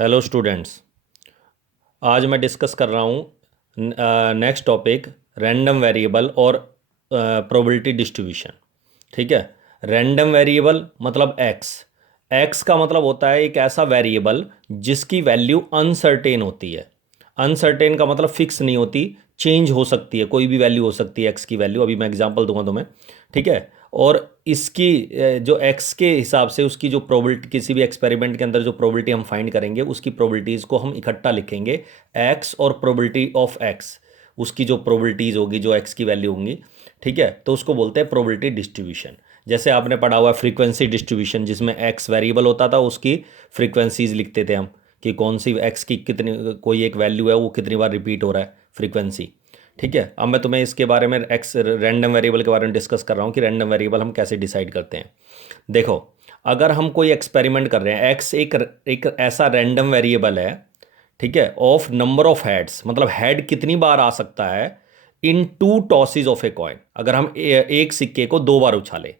Hello students. आज मैं discuss कर रहा हूँ नेक्स्ट टॉपिक रैंडम वेरिएबल और प्रोबेबिलिटी डिस्ट्रीब्यूशन। ठीक है। रैंडम वेरिएबल मतलब एक्स। एक्स का मतलब होता है एक ऐसा वेरिएबल जिसकी वैल्यू अनसर्टेन होती है। अनसर्टेन का मतलब फिक्स नहीं होती, चेंज हो सकती है, कोई भी वैल्यू हो सकती है एक्स की वैल्यू। अभी मैं एग्जांपल दूंगा तुम्हें। ठीक है। और इसकी जो एक्स के हिसाब से उसकी जो प्रोबेबिलिटी, किसी भी एक्सपेरिमेंट के अंदर जो प्रोबेबिलिटी हम फाइंड करेंगे उसकी प्रोबेबिलिटीज़ को हम इकट्ठा लिखेंगे। एक्स और प्रोबेबिलिटी ऑफ एक्स, उसकी जो प्रोबेबिलिटीज़ होगी, जो एक्स की वैल्यू होंगी। ठीक है। तो उसको बोलते हैं प्रोबेबिलिटी डिस्ट्रीब्यूशन। जैसे आपने पढ़ा हुआ फ्रीक्वेंसी डिस्ट्रीब्यूशन, जिसमें एक्स वेरिएबल होता था, उसकी फ्रीक्वेंसीज लिखते थे हम कि कौन सी एक्स की कितनी, कोई एक वैल्यू है वो कितनी बार रिपीट हो रहा है, फ्रीक्वेंसी। ठीक है। अब मैं तुम्हें इसके बारे में एक्स रैंडम वेरिएबल के बारे में डिस्कस कर रहा हूँ कि रैंडम वेरिएबल हम कैसे डिसाइड करते हैं। देखो, अगर हम कोई एक्सपेरिमेंट कर रहे हैं, एक्स एक एक ऐसा रैंडम वेरिएबल है। ठीक है। ऑफ नंबर ऑफ हेड्स, मतलब हेड कितनी बार आ सकता है in two tosses of a coin. अगर हम एक सिक्के को दो बार उछाले,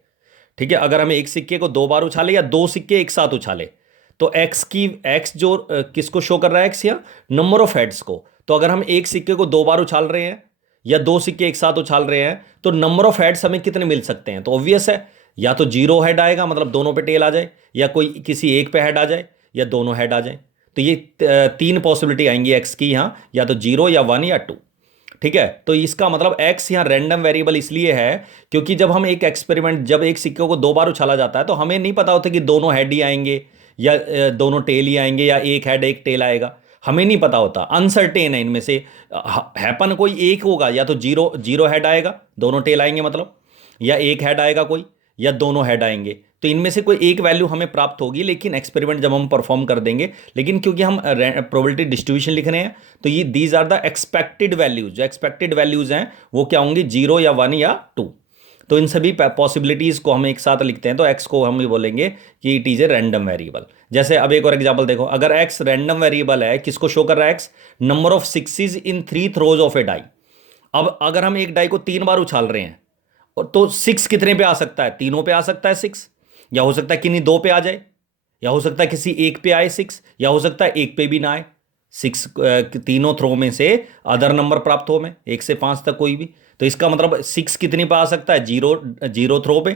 ठीक है, अगर हम एक सिक्के को दो बार उछाले या दो सिक्के एक साथ उछाले, तो एक्स जो किसको शो कर रहा है, एक्स या नंबर ऑफ हेड्स को। तो अगर हम एक सिक्के को दो बार उछाल रहे हैं या दो सिक्के एक साथ उछाल रहे हैं, तो नंबर ऑफ हेड्स हमें कितने मिल सकते हैं। तो ऑब्वियस है, या तो जीरो हेड आएगा, मतलब दोनों पे टेल आ जाए, या कोई किसी एक पे हेड आ जाए, या दोनों हेड आ जाए। तो ये तीन पॉसिबिलिटी आएंगी एक्स की यहाँ, या तो जीरो या वन या टू। ठीक है। तो इसका मतलब एक्स यहाँ रैंडम वेरिएबल इसलिए है क्योंकि जब हम एक एक्सपेरिमेंट, जब एक सिक्के को दो बार उछाला जाता है तो हमें नहीं पता होता कि दोनों हेड ही आएंगे या दोनों टेल ही आएंगे, या एक हेड एक टेल आएगा। हमें नहीं पता होता, अनसर्टेन है इनमें से। हैपन कोई एक होगा, या तो जीरो जीरो हेड आएगा, दोनों टेल आएंगे मतलब, या एक हेड आएगा कोई, या दोनों हेड आएंगे। तो इनमें से कोई एक वैल्यू हमें प्राप्त होगी, लेकिन एक्सपेरिमेंट जब हम परफॉर्म कर देंगे, लेकिन क्योंकि हम प्रोबेबिलिटी डिस्ट्रीब्यूशन लिख रहे हैं, तो ये these are the expected values. जो एक्सपेक्टेड वैल्यूज हैं वो क्या होंगी, जीरो या वन या टू। तो इन सभी पॉसिबिलिटीज को हम एक साथ लिखते हैं, तो एक्स को हम ये बोलेंगे कि it is a random variable. जैसे अब एक और एग्जांपल देखो, अगर एक्स रैंडम वेरिएबल है, किसको शो कर रहा है X, number of sixes in three throws of a die. अब अगर हम एक डाई को तीन बार उछाल रहे हैं, तो सिक्स कितने पे आ सकता है, तीनों पे आ सकता है सिक्स, या हो सकता है किन्हीं दो पे आ जाए, या हो सकता है किसी एक पे आए सिक्स, या हो सकता है एक पे भी ना आए सिक्स। तीनों थ्रो में से अदर नंबर प्राप्त हो, में एक से पांच तक कोई भी। तो इसका मतलब सिक्स कितनी पे आ सकता है, जीरो जीरो थ्रो पे।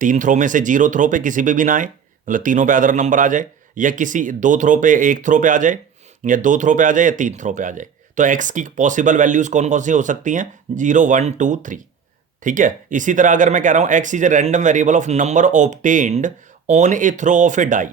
तीन थ्रो में से जीरो थ्रो पे किसी पे भी ना आए, मतलब तीनों पे अदर नंबर आ जाए, या किसी दो थ्रो पे, एक थ्रो पे आ जाए, या दो थ्रो पे आ जाए, या तीन थ्रो पे आ जाए। तो एक्स की पॉसिबल वैल्यूज कौन कौन सी हो सकती हैं, जीरो वन टू थ्री। ठीक है। इसी तरह अगर मैं कह रहा हूं X is a random variable of number obtained on a throw of a die.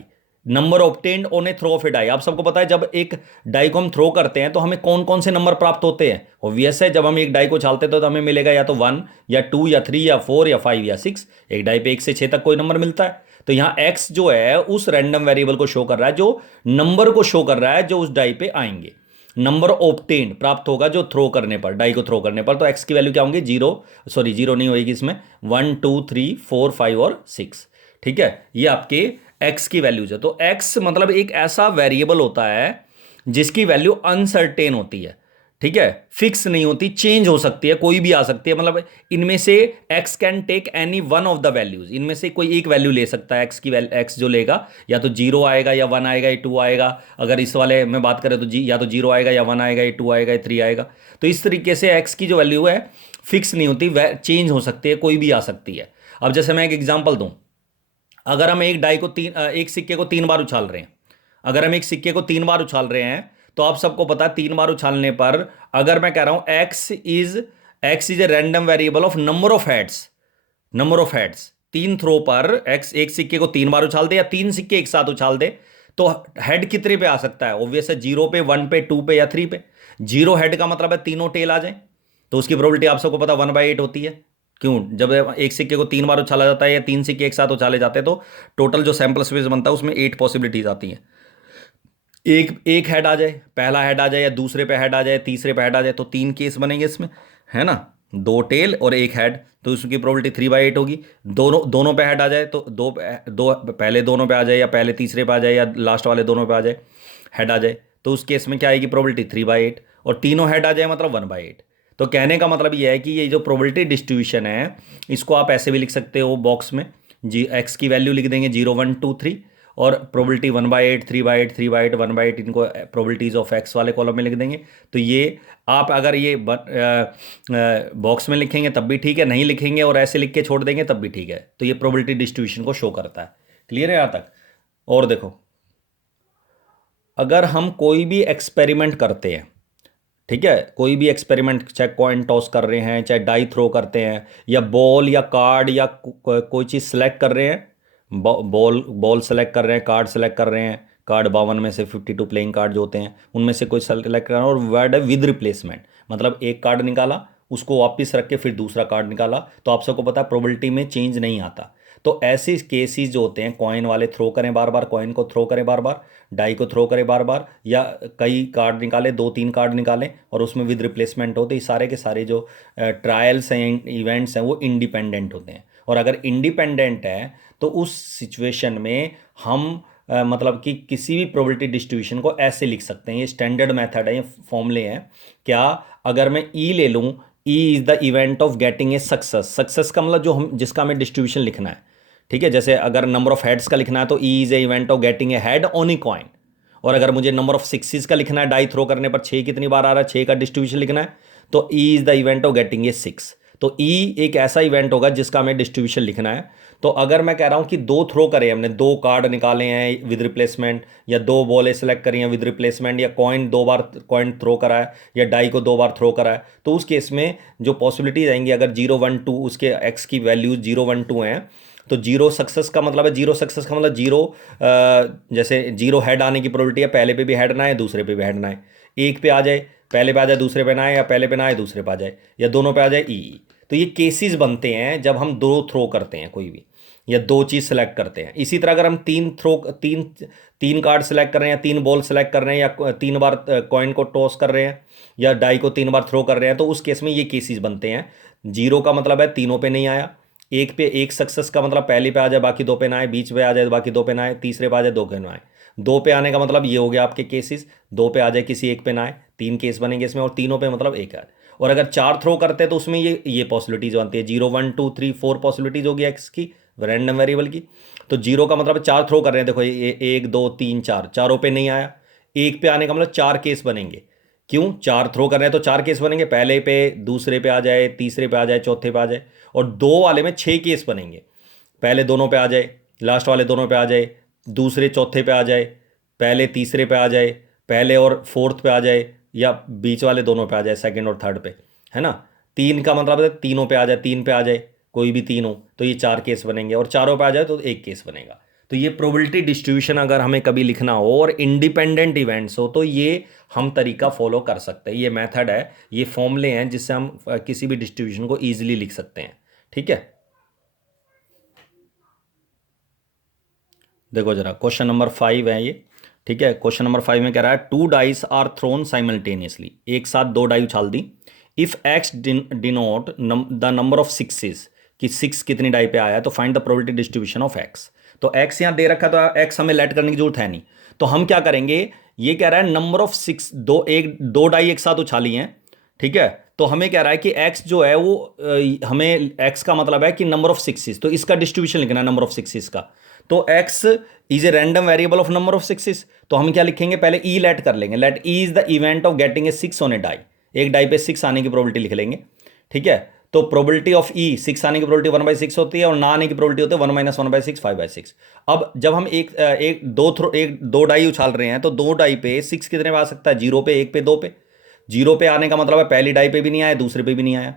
Number obtained on a throw of a die, आप सबको पता है जब एक डाई को हम थ्रो करते हैं तो हमें कौन कौन से नंबर प्राप्त होते हैं। ऑब्वियस है, जब हम एक डाई को छालते हैं तो हमें मिलेगा या तो वन या टू या थ्री या फोर या फाइव या सिक्स। एक डाई पे एक से छह तक कोई नंबर मिलता है। तो यहां एक्स जो है उस रैंडम वेरिएबल को शो कर रहा है, जो नंबर को शो कर रहा है जो उस डाई पे आएंगे। नंबर ऑब्टेन्ड प्राप्त होगा जो थ्रो करने पर, डाई को थ्रो करने पर। तो एक्स की वैल्यू क्या होंगी, जीरो, सॉरी जीरो नहीं होगी इसमें, one two three four five और सिक्स। ठीक है। ये आपके एक्स की वैल्यूज है। तो एक्स मतलब एक ऐसा वेरिएबल होता है जिसकी वैल्यू अनसर्टेन होती है। ठीक है, फिक्स नहीं होती, चेंज हो सकती है, कोई भी आ सकती है। मतलब इनमें से X can take any one of the values, इनमें से कोई एक वैल्यू ले सकता है। एक्स की वैल्यू, एक्स जो लेगा, या तो जीरो आएगा, या वन आएगा, या टू आएगा। अगर इस वाले में बात करें तो या तो जीरो आएगा, या वन आएगा, या टू आएगा, या थ्री आएगा। तो इस तरीके से एक्स की जो वैल्यू है फिक्स नहीं होती, वह चेंज हो सकती है, कोई भी आ सकती है। अब जैसे मैं एक एग्जाम्पल दूं, अगर हम एक डाई को एक सिक्के को तीन बार उछाल रहे हैं, अगर हम एक सिक्के को तीन बार उछाल रहे हैं, तो आप सबको पता है तीन बार उछालने पर, अगर मैं कह रहा हूं X is a random variable of number of heads, number of heads, तीन थ्रो पर एक्स एक सिक्के को तीन बार उछाल दे या तीन सिक्के एक साथ उछाल दे, तो हेड कितने पे आ सकता है, ऑब्वियस है जीरो पे, वन पे, टू पे या थ्री पे। जीरो हेड का मतलब है तीनों टेल आ जाए, तो उसकी प्रोबेबिलिटी आप सबको पता 1/8 होती है। क्यों, जब एक सिक्के को तीन बार उछाला जाता है या तीन सिक्के एक साथ उछाले जाते हैं, तो टोटल जो सैंपल स्पेस बनता है उसमें 8 पॉसिबिलिटीज आती हैं। एक एक हेड आ जाए, पहला हेड आ जाए, या दूसरे पे हेड आ जाए, तीसरे पे हेड आ जाए, तो तीन केस बनेंगे इसमें, है ना। दो टेल और एक हेड, तो उसकी प्रोबेबिलिटी 3/8 होगी। दोनों दोनों पे हेड आ जाए तो दो दो, पहले दोनों पे आ जाए, या पहले तीसरे पे आ जाए, या लास्ट वाले दोनों पे आ जाए, हेड आ जाए, तो उस केस में क्या आएगी प्रोबेबिलिटी 3/8। और तीनों हेड आ जाए मतलब 1/8। तो कहने का मतलब ये है कि ये जो प्रोबेबिलिटी डिस्ट्रीब्यूशन है, इसको आप ऐसे भी लिख सकते हो बॉक्स में, जी एक्स की वैल्यू लिख देंगे 0 1 2 3, और प्रोबेबिलिटी 1/8, 3/8, 3/8, 1/8 इनको प्रोबेबिलिटीज ऑफ एक्स वाले कॉलम में लिख देंगे। तो ये आप अगर ये बॉक्स में लिखेंगे तब भी ठीक है, नहीं लिखेंगे और ऐसे लिख के छोड़ देंगे तब भी ठीक है। तो ये प्रोबेबिलिटी डिस्ट्रीब्यूशन को शो करता है। क्लियर है यहाँ तक? और देखो, अगर हम कोई भी एक्सपेरिमेंट करते हैं, ठीक है, कोई भी एक्सपेरिमेंट, चाहे कॉइन टॉस कर रहे हैं, चाहे डाई थ्रो करते हैं, या बॉल या कार्ड या कोई चीज़ सेलेक्ट कर रहे हैं, बॉल सेलेक्ट कर रहे हैं, कार्ड सेलेक्ट कर रहे हैं, कार्ड 52 में से 52 प्लेइंग कार्ड जो होते हैं उनमें से कोई सेलेक्ट कर रहे हैं, और वर्ड है विद रिप्लेसमेंट, मतलब एक कार्ड निकाला उसको वापस रख के फिर दूसरा कार्ड निकाला, तो आप सबको पता है प्रोबेबिलिटी में चेंज नहीं आता। तो ऐसे केसेस जो होते हैं, कॉइन वाले थ्रो करें बार बार, कॉइन को थ्रो करें बार बार, डाई को थ्रो करें बार बार, या कई कार्ड निकाले, 2-3 कार्ड निकालें और उसमें विद रिप्लेसमेंट होते, ये सारे के सारे जो ट्रायल्स हैं, इवेंट्स हैं, वो इंडिपेंडेंट होते हैं। और अगर इंडिपेंडेंट है तो उस सिचुएशन में हम मतलब कि किसी भी प्रोबेबिलिटी डिस्ट्रीब्यूशन को ऐसे लिख सकते हैं। ये स्टैंडर्ड मेथड है, ये फॉर्मूले हैं। क्या? अगर मैं ई ले लूँ, E is the event of getting a success. Success का मतलब जो हम जिसका हमें डिस्ट्रीब्यूशन लिखना है, ठीक है। जैसे अगर नंबर ऑफ हेड्स का लिखना है तो E is a event of getting A head on a coin. और अगर मुझे नंबर ऑफ सिक्सेस का लिखना है, डाई थ्रो करने पर 6 कितनी बार आ रहा है, 6 का डिस्ट्रीब्यूशन लिखना है, तो ई is the event of getting a 6। तो ई एक ऐसा इवेंट होगा जिसका हमें डिस्ट्रीब्यूशन लिखना है। तो अगर मैं कह रहा हूं कि 2 थ्रो करे हमने, 2 कार्ड निकाले हैं विद रिप्लेसमेंट, या 2 बॉलें सेलेक्ट करी हैं विद रिप्लेसमेंट, या कॉइन 2 बार कॉइन थ्रो करा है, या डाई को 2 बार थ्रो करा है, तो उस केस में जो पॉसिबिलिटीज आएंगी, अगर 0, 1, 2 उसके एक्स की वैल्यूज 0, 1, 2 हैं, तो जीरो सक्सेस का मतलब है, जीरो सक्सेस का मतलब जीरो, जैसे जीरो हेड आने की प्रोबेबिलिटी है, पहले पे भी हेड ना आए दूसरे पे भी हेड ना आए, एक पे आ जाए पहले पे आ जाए दूसरे पे ना आए, या पहले पे ना आए दूसरे पे आ जाए, या दोनों पे आ जाए ई। तो ये केसेस बनते हैं जब हम 2 थ्रो करते हैं कोई भी, या 2 चीज़ सेलेक्ट करते हैं। इसी तरह अगर हम 3 कार्ड सेलेक्ट कर रहे हैं, 3 बॉल सेलेक्ट कर रहे हैं, या 3 बार कॉइन को टॉस कर रहे हैं, या डाई को 3 बार थ्रो कर रहे हैं, तो उस केस में ये केसेस बनते हैं। जीरो का मतलब है तीनों पे नहीं आया, एक पे एक सक्सेस का मतलब पहले पे आ जाए बाकी 2 पे ना आए, बीच पे आ जाए बाकी 2 पे ना आए, तीसरे पे आ जाए 2 पे ना आए। 2 पे आने का मतलब ये हो गया आपके केसेस, 2 पे आ जाए किसी एक पे ना आए, 3 केस बनेंगे इसमें, और तीनों पे मतलब एक आए। और अगर 4 थ्रो करते हैं तो उसमें ये पॉसिबिलिटीज बनती है, 0, 1, 2, 3, 4 पॉसिबिलिटीज होगी एक्स की, रैंडम वेरिएबल की। तो जीरो का मतलब 4 थ्रो कर रहे हैं, देखो ये 1, 2, 3, 4, चारों पे नहीं आया, एक पे आने का मतलब 4 केस बनेंगे। क्यों? 4 थ्रो कर रहे हैं तो 4 केस बनेंगे, पहले पे, दूसरे पे आ जाए, तीसरे पे आ जाए, चौथे पे आ जाए। और 2 वाले में 6 केस बनेंगे, पहले दोनों पे आ जाए, लास्ट वाले दोनों पे आ जाए, दूसरे चौथे पे आ जाए, पहले तीसरे पे आ जाए, पहले और फोर्थ पे आ जाए, या बीच वाले दोनों पे आ जाए, सेकंड और थर्ड पे, है ना। 3 का मतलब है तीनों पे आ जाए, 3 पे आ जाए, कोई भी 3 हो तो ये 4 केस बनेंगे, और चारों पे आ जाए तो एक केस बनेगा। तो ये प्रोबेबिलिटी डिस्ट्रीब्यूशन अगर हमें कभी लिखना हो और इंडिपेंडेंट इवेंट्स हो तो ये हम तरीका फॉलो कर सकते हैं। ये मेथड है, ये फॉर्मूले हैं जिससे हम किसी भी डिस्ट्रीब्यूशन को ईजिली लिख सकते हैं। ठीक है, देखो जरा क्वेश्चन नंबर 5 है ये। ठीक है, क्वेश्चन नंबर 5 में कह रहा है 2 डाइस आर थ्रोन साइमल्टेनियसली, एक साथ 2 डाई उछाल दी। If X denote the number of sixes, कि 6 कितनी डाई पे आया है, तो find the probability distribution of X. तो एक्स यहाँ दे रखा है तो एक्स हमें लेट करने की जरूरत है नहीं, तो हम क्या करेंगे, ये कह रहा है नंबर ऑफ 6, 2 डाई एक साथ उछाली हैं, ठीक है। तो हमें कह रहा है कि एक्स जो है वो हमें एक्स का मतलब है कि नंबर ऑफ सिक्सेस, तो इसका डिस्ट्रीब्यूशन लिखना है नंबर ऑफ सिक्सेस का। तो X is a random variable of number of sixes, तो हम क्या लिखेंगे, पहले ई लेट कर लेंगे, let E is the event of getting a 6 on a die, एक डाई पे 6 आने की प्रोबेबिलिटी लिख लेंगे। ठीक है, तो प्रोबेबिलिटी ऑफ ई 6 आने की प्रोबेबिलिटी 1/6 होती है, और ना आने की प्रोबेबिलिटी होती है 1 - 1/6, 5/6। अब जब हम दो डाई उछाल रहे हैं तो 2 डाई पे 6 कितने पे आ सकता है, 0 पे, 1 पे, 2 पे। 0 पे आने का मतलब है पहली डाई पे भी नहीं आया, दूसरे पे भी नहीं आया,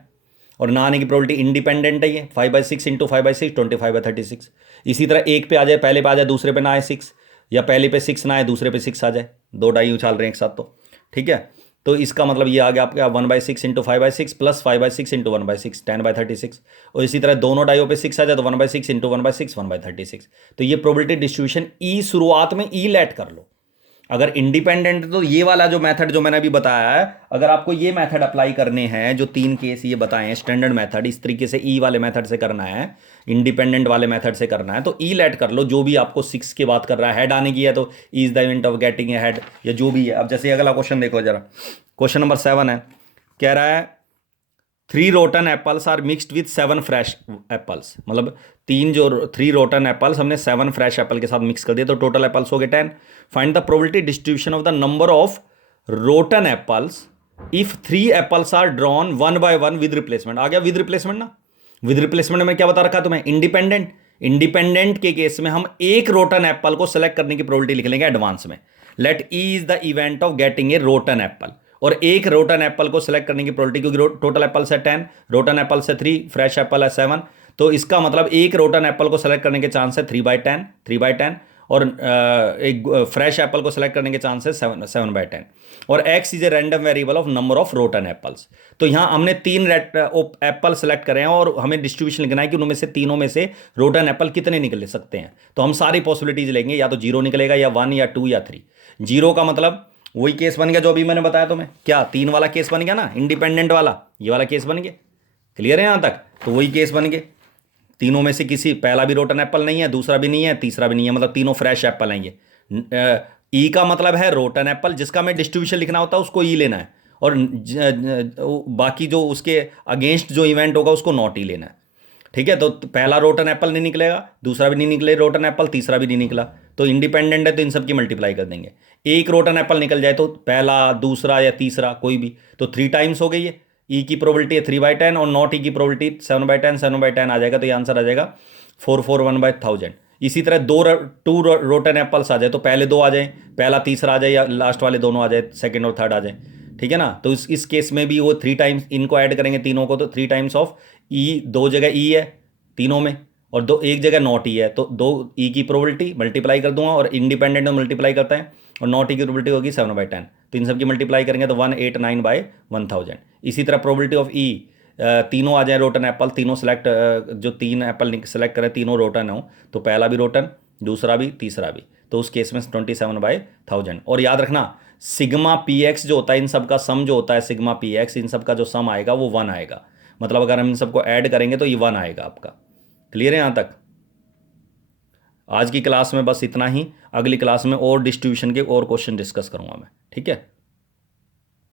और ना आने की प्रोबेबिलिटी इंडिपेंडेंट है ये, 5/6 इंटू 5/6 25/36। इसी तरह 1 पे आ जाए, पहले पे आ जाए, दूसरे पे ना आए 6, या पहले पे 6 ना आए दूसरे पे 6 आ जाए, 2 डाई उछाल रहे हैं एक साथ तो। ठीक है, तो इसका मतलब ये आ गया आपका 1/6 इंटू 5/6 प्लस 5/6 इंटू 1/6 10/36। और इसी तरह दोनों डाइयों पे 6 आ जाए तो 1/6 इंटू 1/6 1/36। तो ये प्रोबेबिलिटी डिस्ट्रीब्यूशन ई शुरुआत में ई लेट कर लो। अगर इंडिपेंडेंट तो ये वाला जो मेथड जो मैंने अभी बताया है, अगर आपको ये मेथड अप्लाई करने हैं, जो 3 केस ये बताए हैं स्टैंडर्ड मेथड, इस तरीके से ई वाले मेथड से करना है, इंडिपेंडेंट वाले मेथड से करना है, तो ई लेट कर लो। जो भी आपको 6 की बात कर रहा है, हेड आने की है तो ई is the event of getting A head, या जो भी है। अब जैसे अगला क्वेश्चन देखो जरा, क्वेश्चन नंबर 7 है, कह रहा है 3 rotten apples are mixed with 7 fresh apples, मतलब 3 रोटन एप्पल्स हमने 7 फ्रेश एप्पल के साथ मिक्स कर दिए तो टोटल एप्पल्स हो गए 10। Find the probability distribution of the number of rotten apples if 3 apples are drawn 1 by 1 with replacement. आ गया विद रिप्लेसमेंट ना, विद रिप्लेसमेंट में क्या बता रखा तुम्हें, इंडिपेंडेंट। इंडिपेंडेंट के केस में हम एक रोटन एप्पल को सेलेक्ट करने की प्रोबेबिलिटी लिख लेंगे एडवांस में। Let E is the event of getting a rotten apple, और एक रोटन एप्पल को सेलेक्ट करने की प्रोबेबिलिटी, क्योंकि टोटल एप्पल से 10, रोटन एप्पल से 3, फ्रेश एप्पल है 7, तो इसका मतलब एक रोटन एप्पल को सेलेक्ट करने के चांस है 3/10, और एक फ्रेश एप्पल को सेलेक्ट करने के चांस है 7/10, और x is a random variable of number of rotten apples. तो यहां हमने 3 एप्पल सेलेक्ट करे हैं और हमें डिस्ट्रीब्यूशन लिखना है कि उनमें से तीनों में से रोटन एप्पल कितने निकल सकते हैं। तो हम सारी पॉसिबिलिटीज लेंगे, या तो 0 निकलेगा, या 1, या 2, या 3। 0 का मतलब वही केस बन गया जो अभी मैंने बताया तुम्हें, क्या 3 वाला केस बन गया ना, इंडिपेंडेंट वाला, ये वाला केस बन गया। क्लियर है यहां तक? तो वही केस बन गए, तीनों में से किसी, पहला भी रोटन एप्पल नहीं है, दूसरा भी नहीं है, तीसरा भी नहीं है, मतलब तीनों फ्रेश एप्पल हैं ये। ई का मतलब है रोटन एप्पल, जिसका मैं डिस्ट्रीब्यूशन लिखना होता है उसको ई लेना है, और बाकी जो उसके अगेंस्ट जो इवेंट होगा उसको नॉट ई लेना है। ठीक है, तो पहला रोटन एप्पल नहीं निकलेगा, दूसरा भी नहीं निकले रोटन एप्पल, तीसरा भी नहीं निकला, तो इंडिपेंडेंट है तो इन सब की मल्टीप्लाई कर देंगे। एक रोटन एप्पल निकल जाए तो पहला, दूसरा या तीसरा कोई भी, तो 3 टाइम्स हो गई है। ई की प्रोबेबिलिटी है 3/10 और नॉट ई की प्रोबेबिलिटी 7/10 आ जाएगा, तो ये आंसर आ जाएगा 441/1000। इसी तरह 2 रोटन एप्पल्स आ जाए तो पहले 2 आ जाए, पहला तीसरा आ जाए, या लास्ट वाले दोनों आ जाए, सेकंड और थर्ड आ जाए। ठीक है ना, तो इस केस में भी वो 3 टाइम्स, इनको ऐड करेंगे तीनों को, तो 3 टाइम्स ऑफ ई, 2 जगह ई है तीनों में, और 1 जगह नॉट ई है, तो 2 ई की प्रोबेबिलिटी मल्टीप्लाई कर दूंगा, और इंडिपेंडेंट में मल्टीप्लाई करता है, और नॉट ई की प्रोबेबिलिटी होगी 7/10, तो इन सब की मल्टीप्लाई करेंगे तो 189/1000। इसी तरह प्रोबेबिलिटी ऑफ ई, तीनों आ जाए रोटन एप्पल, तीनों सेलेक्ट, जो 3 एप्पल सेलेक्ट करें तीनों रोटन हो, तो पहला भी रोटन, दूसरा भी, तीसरा भी, तो उस केस में 27/1000। और याद रखना सिग्मा पी एक्स जो होता है, इन सब का सम जो होता है, सिग्मा पी एक्स, इन सब का जो सम आएगा वो 1 आएगा, मतलब अगर हम इन सबको ऐड करेंगे तो ये 1 आएगा आपका। क्लियर है यहाँ तक? आज की क्लास में बस इतना ही, अगली क्लास में और डिस्ट्रीब्यूशन के और क्वेश्चन डिस्कस करूंगा मैं। ठीक है।